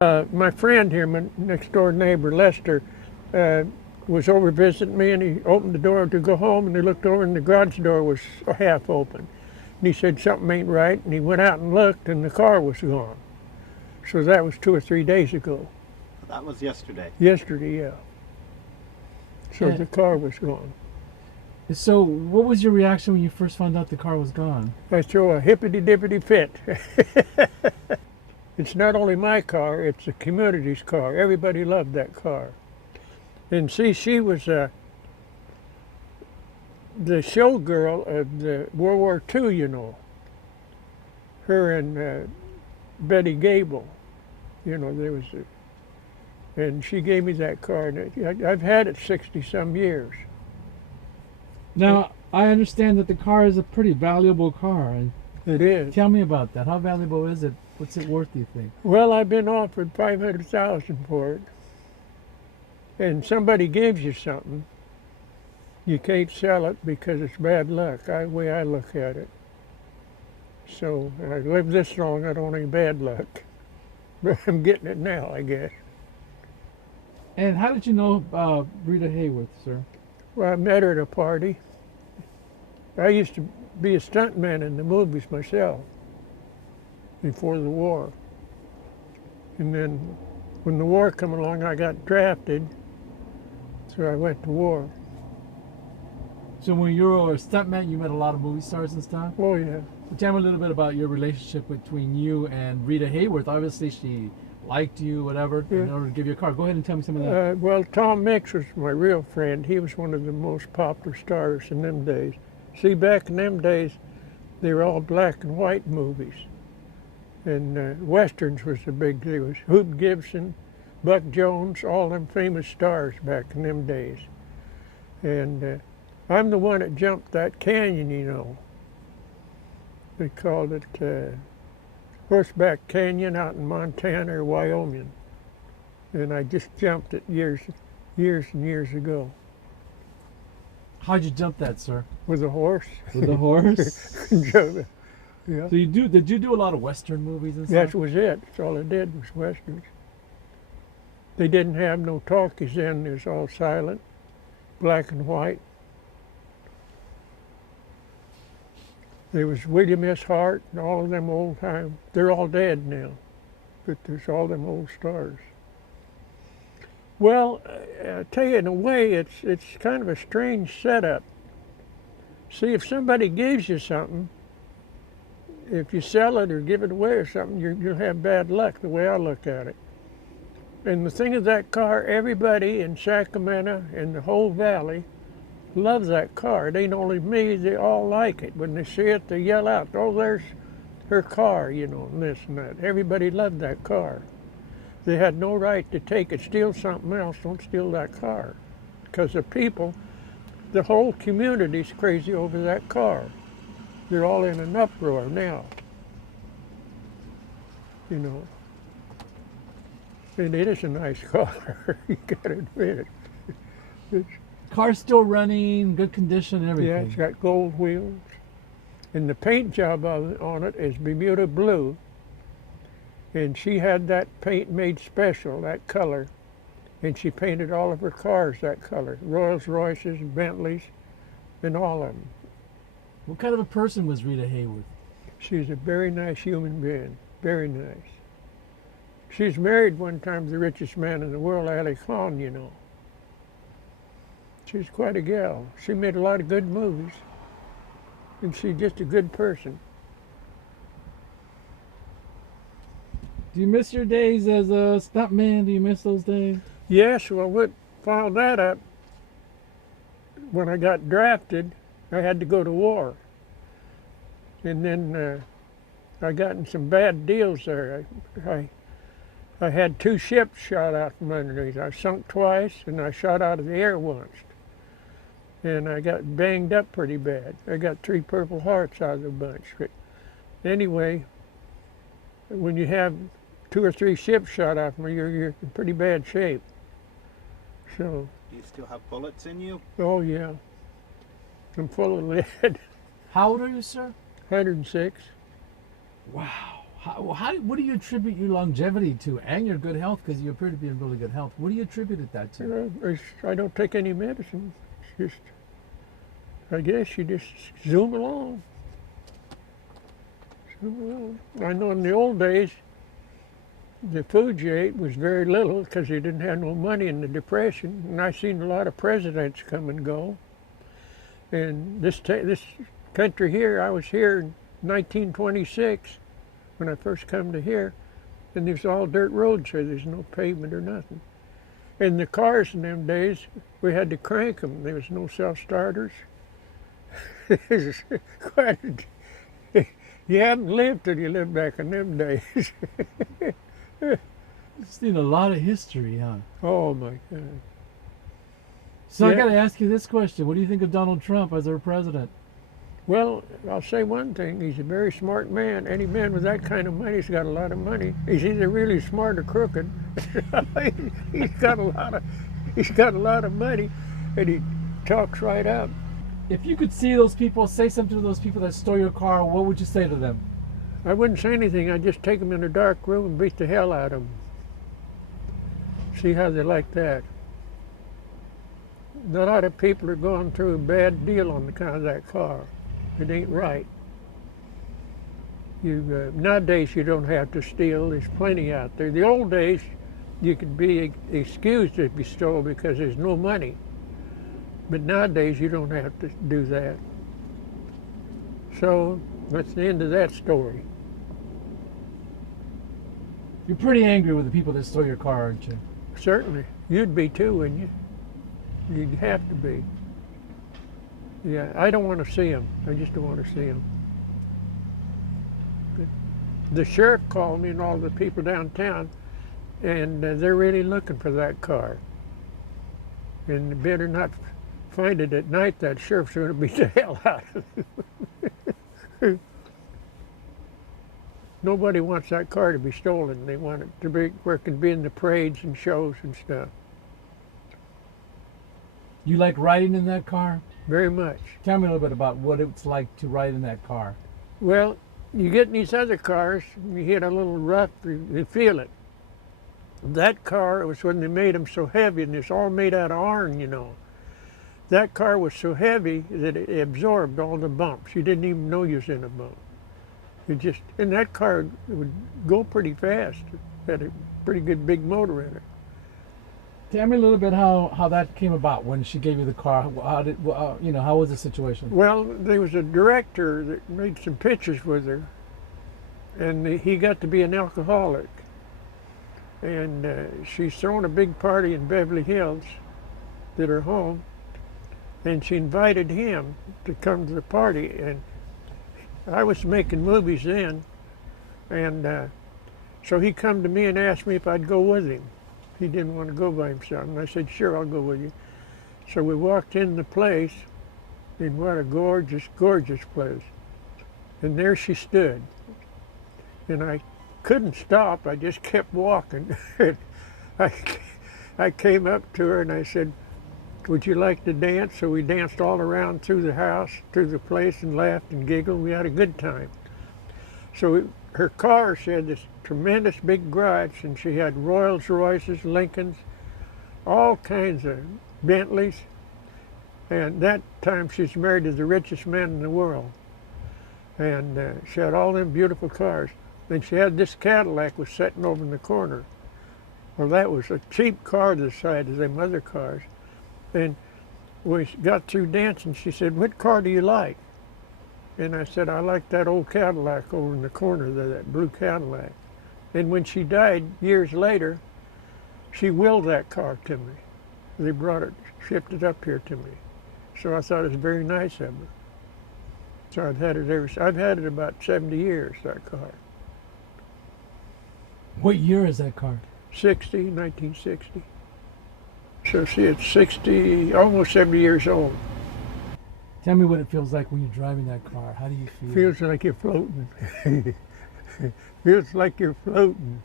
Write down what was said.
My friend here, my next door neighbor, Lester, was over visiting me, and he opened the door to go home, and he looked over and the garage door was half open. And he said something ain't right, and he went out and looked, and the car was gone. So that was 2 or 3 days ago. That was yesterday. Yesterday, yeah. So the car was gone. So what was your reaction when you first found out the car was gone? I throw a hippity-dippity fit. It's not only my car, it's the community's car. Everybody loved that car. And see, she was the showgirl of the World War II, you know. Her and Betty Gable, you know, there was and she gave me that car. And I've had it 60-some years. Now, I understand that the car is a pretty valuable car. And It is. tell me about that. How valuable is it? What's it worth, do you think? Well, I've been offered $500,000 for it. And somebody gives you something, you can't sell it because it's bad luck, the way I look at it. So I lived this long, I don't need bad luck. But I'm getting it now, I guess. And how did you know Rita Hayworth, sir? Well, I met her at a party. I used to be a stuntman in the movies myself before the war. And then when the war came along, I got drafted, so I went to war. So when you were a stuntman, you met a lot of movie stars and stuff? Oh, yeah. So tell me a little bit about your relationship between you and Rita Hayworth. Obviously, she liked you, whatever, in order to give you a car. Go ahead and tell me some of that. Well, Tom Mix was my real friend. He was one of the most popular stars in them days. See, back in them days, they were all black and white movies. And Westerns was the big deal. It was Hoot Gibson, Buck Jones, all them famous stars back in them days. And I'm the one that jumped that canyon, you know. They called it Horseback Canyon out in Montana or Wyoming. And I just jumped it years and years ago. How'd you jump that, sir? With a horse. With a horse? Yeah. So did you do a lot of Western movies and stuff? That was it. That's all I did was Westerns. They didn't have no talkies then. It was all silent, black and white. There was William S. Hart and all of them old time. They're all dead now, but there's all them old stars. Well, I tell you, in a way, it's kind of a strange setup. See, if somebody gives you something, if you sell it or give it away or something, you'll have bad luck, the way I look at it. And the thing is, that car, everybody in Sacramento and the whole valley loves that car. It ain't only me, they all like it. When they see it, they yell out, oh, there's her car, you know, and this and that. Everybody loved that car. They had no right to take it, steal something else, don't steal that car. Because the people, the whole community's crazy over that car. They're all in an uproar now, you know. And it is a nice car, you gotta admit it. Car's still running, good condition and everything. Yeah, it's got gold wheels. And the paint job on it is Bermuda blue. And she had that paint made special, that color. And she painted all of her cars that color. Rolls Royces, Bentleys, and all of them. What kind of a person was Rita Hayworth? She's a very nice human being, very nice. She's married one time to the richest man in the world, Ali Khan, you know. She's quite a gal. She made a lot of good movies. And she's just a good person. Do you miss your days as a stuntman? Do you miss those days? Yes, well, what followed that up, when I got drafted, I had to go to war. And then I got in some bad deals there. I had 2 ships shot out from underneath. I sunk twice, and I shot out of the air once. And I got banged up pretty bad. I got 3 Purple Hearts out of the bunch. But anyway, when you have 2 or 3 ships shot out from you, you're in pretty bad shape. So. Do you still have bullets in you? Oh, yeah. I'm full of lead. How old are you, sir? 106. Wow. What do you attribute your longevity to and your good health? Because you appear to be in really good health. What do you attribute that to? I don't take any medicine. It's just, I guess you just zoom along. Zoom along. I know in the old days, the food you ate was very little because you didn't have no money in the Depression. And I seen a lot of presidents come and go. And this country here, I was here in 1926 when I first come to here, and there's all dirt roads here. There's no pavement or nothing. And the cars in them days, we had to crank them. There was no self-starters. You haven't lived till you lived back in them days. You've seen a lot of history, huh? Oh my God. So Yeah. I got to ask you this question. What do you think of Donald Trump as our president? Well, I'll say one thing. He's a very smart man. Any man with that kind of money's got a lot of money. He's either really smart or crooked. he's got a lot of money, and he talks right up. If you could see those people, say something to those people that stole your car, what would you say to them? I wouldn't say anything. I'd just take them in a dark room and beat the hell out of them. See how they like that. A lot of people are going through a bad deal on account of that car. It ain't right. Nowadays you don't have to steal. There's plenty out there. The old days you could be excused if you stole because there's no money. But nowadays you don't have to do that. So that's the end of that story. You're pretty angry with the people that stole your car, aren't you? Certainly. You'd be too, wouldn't you? You'd have to be. Yeah, I don't want to see them. I just don't want to see them. The sheriff called me and all the people downtown, and they're really looking for that car. And they better not find it at night. That sheriff's going to beat the hell out of it. Nobody wants that car to be stolen. They want it to be where it can be in the parades and shows and stuff. You like riding in that car? Very much. Tell me a little bit about what it's like to ride in that car. Well, you get in these other cars, you hit a little rough, you feel it. That car, it was when they made them so heavy, and it's all made out of iron, you know. That car was so heavy that it absorbed all the bumps. You didn't even know you was in a bump. And that car would go pretty fast. It had a pretty good big motor in it. Tell me a little bit how that came about when she gave you the car. How was the situation? Well, there was a director that made some pictures with her, and he got to be an alcoholic. And she's throwing a big party in Beverly Hills at her home, and she invited him to come to the party. And I was making movies then, and so he come to me and asked me if I'd go with him. He didn't want to go by himself, and I said, sure, I'll go with you. So we walked in the place, and what a gorgeous, gorgeous place. And there she stood. And I couldn't stop, I just kept walking. I came up to her and I said, would you like to dance? So we danced all around through the house, through the place, and laughed and giggled. We had a good time. So her car, she had this tremendous big garage, and she had Rolls Royces, Lincolns, all kinds of Bentleys. And that time she was married to the richest man in the world. And she had all them beautiful cars. And she had this Cadillac was sitting over in the corner. Well, that was a cheap car the size of them other cars. And we got through dancing. She said, what car do you like? And I said, I like that old Cadillac over in the corner there, that blue Cadillac. And when she died years later, she willed that car to me. They brought it, shipped it up here to me. So I thought it was very nice of her. So I've had it about 70 years, that car. What year is that car? 1960. So see, it's 60, almost 70 years old. Tell me what it feels like when you're driving that car. How do you feel? Feels like you're floating. Feels like you're floating.